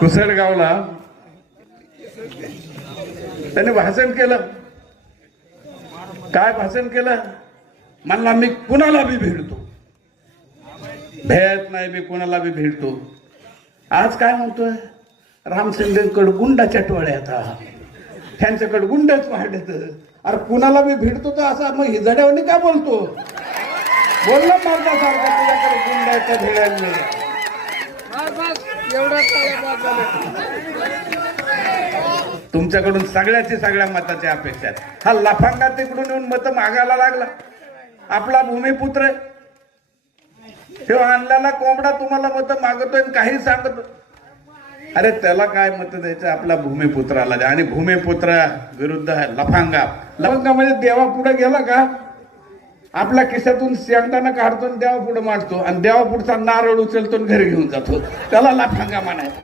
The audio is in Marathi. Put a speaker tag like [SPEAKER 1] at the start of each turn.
[SPEAKER 1] कुसडगावला त्याने भाषण केलं. काय भाषण केलं? म्हणला मी कुणाला बी भेटतो. भेट नाही मी कुणाला बी भेटतो. आज काय म्हणतोय? रामशिंदेकडे गुंडाच्या टोळ्या आता त्यांच्याकडे गुंडच वाढत. अरे कुणाला बी भेटतो तर असा मग हिजड्यावर काय बोलतो? बोलला मारण्यासारखा तुझ्याकडे गुंडाच्या भेड्यांनी तुमच्याकडून सगळ्याची सगळ्या मताची अपेक्षा आहे. हा लफांगा तिकडून येऊन मत मागायला लागला. आपला भूमिपुत्र आहे. आणलेला कोंबडा तुम्हाला मत मागतोय आणि काही सांगतो अरे त्याला काय मत द्यायचं? आपला भूमिपुत्राला द्या आणि भूमिपुत्र विरुद्ध आहे लफांगा. लफांगा म्हणजे देवा पुढे गेला का? आपल्या खिशातून शेंगदाणा काढतो आणि देवा मांडतो. आणि देवापुढचा नारळ उचलतो आणि घरी घेऊन जातो. त्याला लफांगा म्हणायचं.